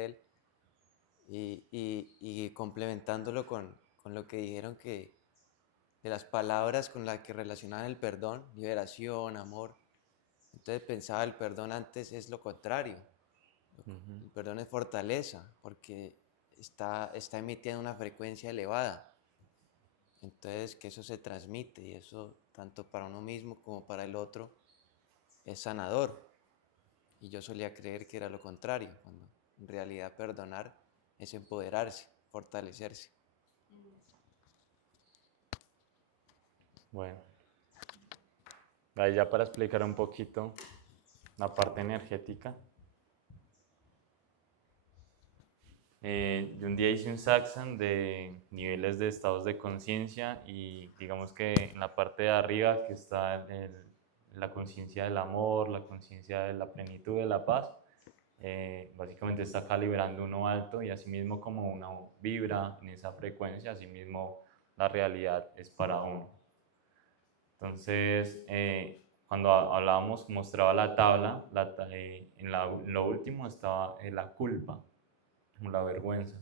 y complementándolo con lo que dijeron que de las palabras con las que relacionaban el perdón, liberación, amor. Entonces pensaba el perdón antes es lo contrario. El perdón es fortaleza porque está emitiendo una frecuencia elevada. Entonces que eso se transmite y eso tanto para uno mismo como para el otro es sanador. Y yo solía creer que era lo contrario, cuando en realidad perdonar es empoderarse, fortalecerse. Bueno, ahí ya para explicar un poquito la parte energética. Yo un día hice un satsang de niveles de estados de conciencia y digamos que en la parte de arriba que está la conciencia del amor, la conciencia de la plenitud, de la paz, básicamente está calibrando uno alto y asimismo como uno vibra en esa frecuencia, asimismo la realidad es para uno. Entonces, cuando hablábamos, mostraba la tabla, en lo último estaba la culpa, como la vergüenza.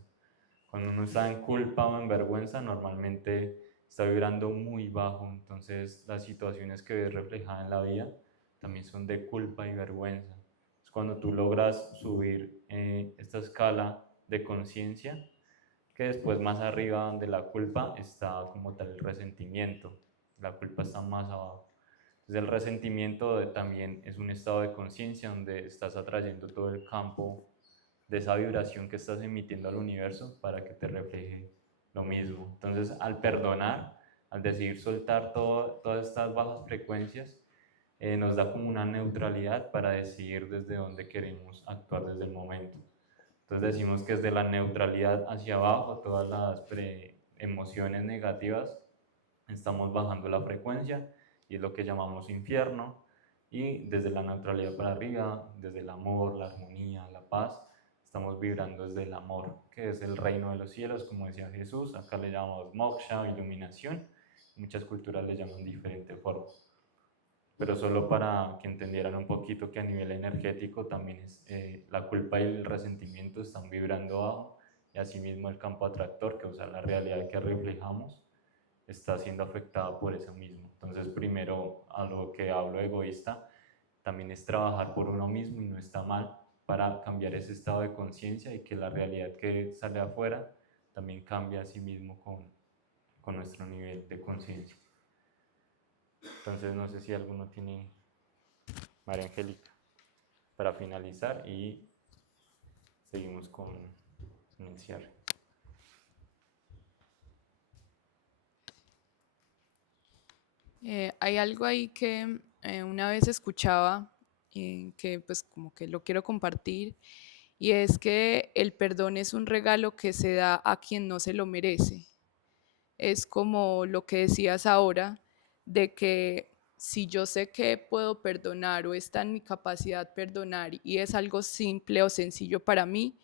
Cuando uno está en culpa o en vergüenza, normalmente está vibrando muy bajo, entonces las situaciones que ves reflejadas en la vida también son de culpa y vergüenza. Es cuando tú logras subir esta escala de conciencia, que después más arriba de la culpa está como tal el resentimiento. La culpa está más abajo. Entonces el resentimiento también es un estado de conciencia donde estás atrayendo todo el campo de esa vibración que estás emitiendo al universo para que te refleje lo mismo. Entonces al perdonar, al decidir soltar todas estas bajas frecuencias, nos da como una neutralidad para decidir desde dónde queremos actuar desde el momento. Entonces decimos que es de la neutralidad hacia abajo, todas las emociones negativas, estamos bajando la frecuencia y es lo que llamamos infierno. Y desde la neutralidad para arriba, desde el amor, la armonía, la paz, estamos vibrando desde el amor, que es el reino de los cielos, como decía Jesús. Acá le llamamos moksha, iluminación. Muchas culturas le llaman diferente forma. Pero solo para que entendieran un poquito que a nivel energético también la culpa y el resentimiento están vibrando bajo y asimismo el campo atractor, que o sea la realidad que reflejamos, está siendo afectada por eso mismo. Entonces primero a lo que hablo egoísta también es trabajar por uno mismo y no está mal para cambiar ese estado de conciencia y que la realidad que sale afuera también cambie a sí mismo con nuestro nivel de conciencia. Entonces no sé si alguno tiene, María Angélica, para finalizar y seguimos con el cierre. Hay algo ahí que una vez escuchaba, que pues como que lo quiero compartir, y es que el perdón es un regalo que se da a quien no se lo merece. Es como lo que decías ahora, de que si yo sé que puedo perdonar o está en mi capacidad perdonar y es algo simple o sencillo para mí,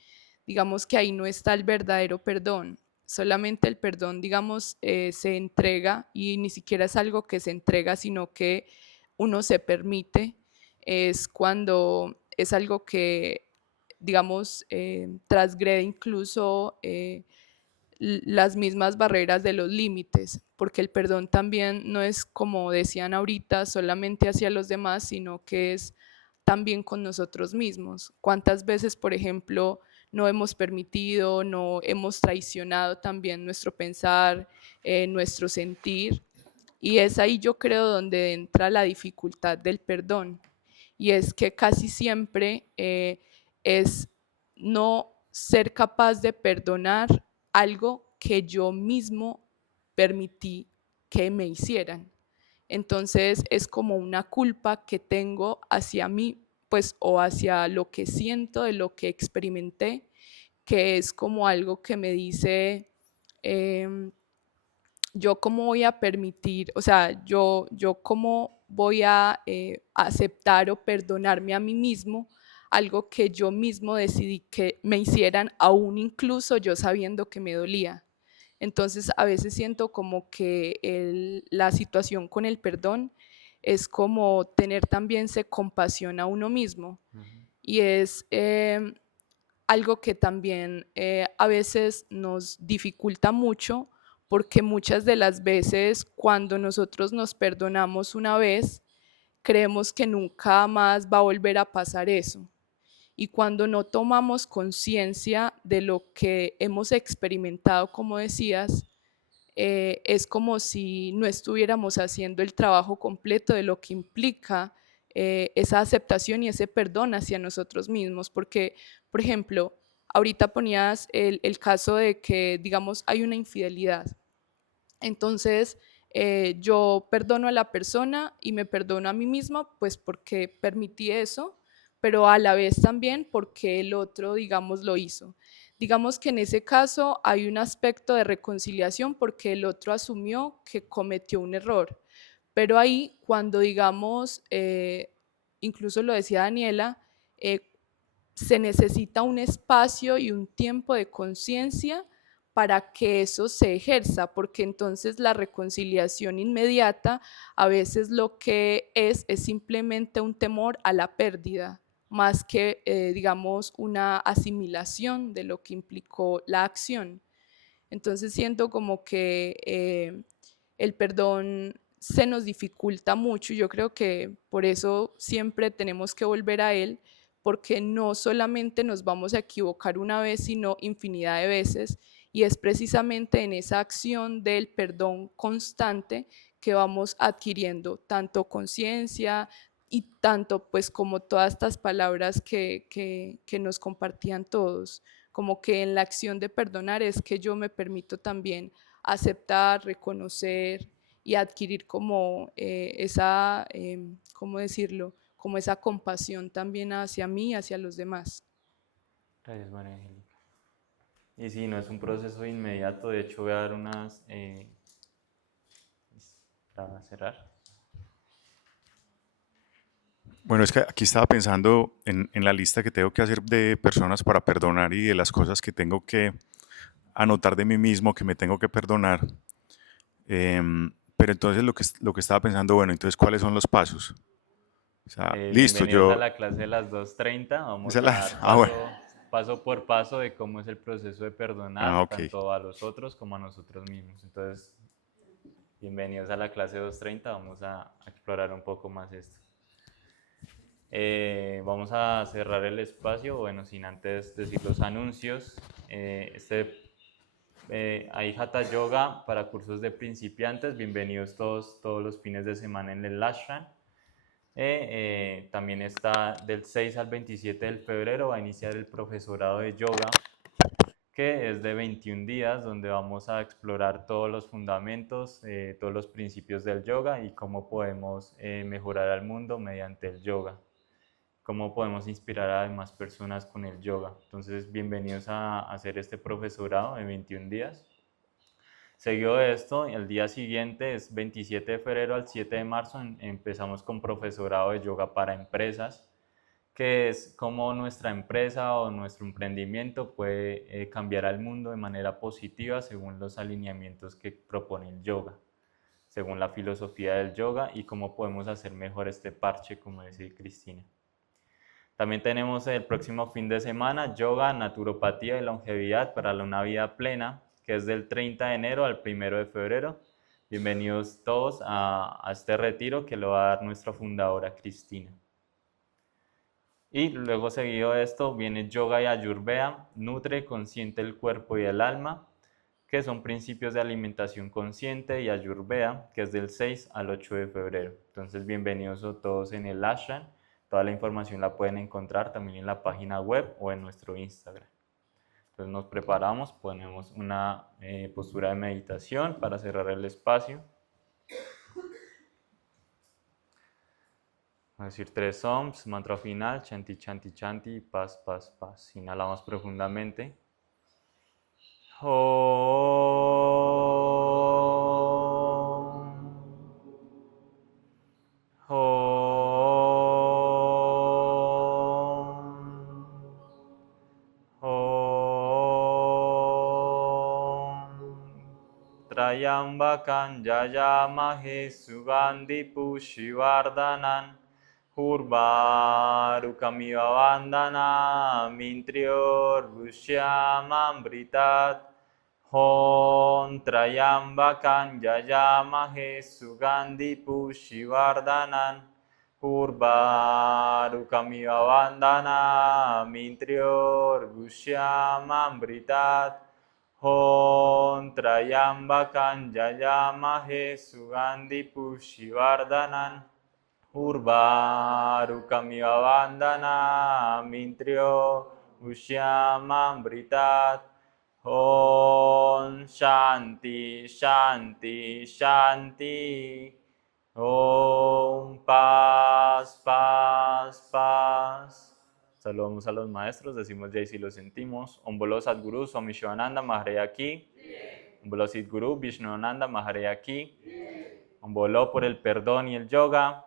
digamos que ahí no está el verdadero perdón. Solamente el perdón, digamos, se entrega y ni siquiera es algo que se entrega, sino que uno se permite. Es cuando es algo que, digamos, transgrede incluso las mismas barreras de los límites, porque el perdón también no es, como decían ahorita, solamente hacia los demás, sino que es también con nosotros mismos. ¿Cuántas veces, por ejemplo, no hemos permitido, no hemos traicionado también nuestro pensar, nuestro sentir? Y es ahí, yo creo, donde entra la dificultad del perdón. Y es que casi siempre es no ser capaz de perdonar algo que yo mismo permití que me hicieran. Entonces es como una culpa que tengo hacia mí, pues, o hacia lo que siento de lo que experimenté, que es como algo que me dice, em, yo cómo voy a permitir, o sea, yo cómo voy a aceptar o perdonarme a mí mismo algo que yo mismo decidí que me hicieran, aún incluso yo sabiendo que me dolía. Entonces, a veces siento como que la situación con el perdón es como tener también compasión a uno mismo. Y es algo que también a veces nos dificulta mucho, porque muchas de las veces cuando nosotros nos perdonamos una vez, creemos que nunca más va a volver a pasar eso. Y cuando no tomamos conciencia de lo que hemos experimentado, como decías, es como si no estuviéramos haciendo el trabajo completo de lo que implica esa aceptación y ese perdón hacia nosotros mismos. Porque, por ejemplo, ahorita ponías el caso de que, digamos, hay una infidelidad. Entonces, yo perdono a la persona y me perdono a mí misma, pues porque permití eso, pero a la vez también porque el otro, digamos, lo hizo. Digamos que en ese caso hay un aspecto de reconciliación porque el otro asumió que cometió un error. Pero ahí, cuando digamos, incluso lo decía Daniela, eh, se necesita un espacio y un tiempo de conciencia para que eso se ejerza, porque entonces la reconciliación inmediata a veces lo que es simplemente un temor a la pérdida, más que, digamos, una asimilación de lo que implicó la acción. Entonces siento como que el perdón se nos dificulta mucho y yo creo que por eso siempre tenemos que volver a él, porque no solamente nos vamos a equivocar una vez, sino infinidad de veces, y es precisamente en esa acción del perdón constante que vamos adquiriendo tanto conciencia y tanto pues como todas estas palabras que nos compartían todos, como que en la acción de perdonar es que yo me permito también aceptar, reconocer y adquirir como esa, ¿cómo decirlo? Como esa compasión también hacia mí y hacia los demás. Gracias, María Angélica. Y sí, no es un proceso inmediato, de hecho voy a dar unas para cerrar. Bueno, es que aquí estaba pensando en la lista que tengo que hacer de personas para perdonar y de las cosas que tengo que anotar de mí mismo que me tengo que perdonar. Pero entonces lo que estaba pensando, bueno, entonces, ¿cuáles son los pasos? O sea, listo, Bienvenidos a yo... la clase de las 2:30. Vamos esa a es la- dar ah, bueno. paso por paso de cómo es el proceso de perdonar, Ok. tanto a los otros como a nosotros mismos. Entonces, bienvenidos a la clase 2:30. Vamos a explorar un poco más esto. Vamos a cerrar el espacio, bueno, sin antes decir los anuncios. Hay Hatha Yoga para cursos de principiantes. Bienvenidos todos los fines de semana en el ashram. También está del 6 al 27 de febrero, va a iniciar el profesorado de yoga, que es de 21 días, donde vamos a explorar todos los fundamentos, todos los principios del yoga y cómo podemos mejorar al mundo mediante el yoga, cómo podemos inspirar a demás personas con el yoga. Entonces, bienvenidos a hacer este profesorado de 21 días. Seguido de esto, el día siguiente es 27 de febrero al 7 de marzo, empezamos con profesorado de yoga para empresas, que es cómo nuestra empresa o nuestro emprendimiento puede cambiar al mundo de manera positiva según los alineamientos que propone el yoga, según la filosofía del yoga y cómo podemos hacer mejor este parche, como decía Cristina. También tenemos el próximo fin de semana yoga, naturopatía y longevidad para una vida plena, que es del 30 de enero al 1 de febrero. Bienvenidos todos a este retiro que lo va a dar nuestra fundadora Cristina. Y luego seguido de esto viene Yoga y Ayurveda, nutre, consiente el cuerpo y el alma, que son principios de alimentación consciente, y Ayurveda, que es del 6 al 8 de febrero. Entonces, bienvenidos a todos en el ashram. Toda la información la pueden encontrar también en la página web o en nuestro Instagram. Entonces nos preparamos, ponemos una postura de meditación para cerrar el espacio. Vamos a decir 3 ohms, mantra final, chanti, chanti, chanti, paz, paz, paz. Inhalamos profundamente. Trayambakan yayamahe sugandhi pushivardhanan urvarukamiva vandana mintriyor bushyamambritat Om Trayambakan yayamahe sugandhi pushivardhanan urvarukamiva vandana mintriyor bushyamambritat Om Trayambakan yayamahe sugandhi pushivardhanan urvarukamiva vandana mintriyor bushyamambritat Om Shanti, Shanti, Shanti. Om Paz, Paz, Paz. Saludamos a los maestros, decimos Jai si lo sentimos. Om Bolo Sadguru, Swami Shivananda Maharaj Ki. Om Bolo Sadguru, Vishnuananda Maharaj Ki. Om Bolo por el perdón y el yoga.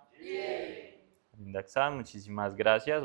Muchísimas gracias.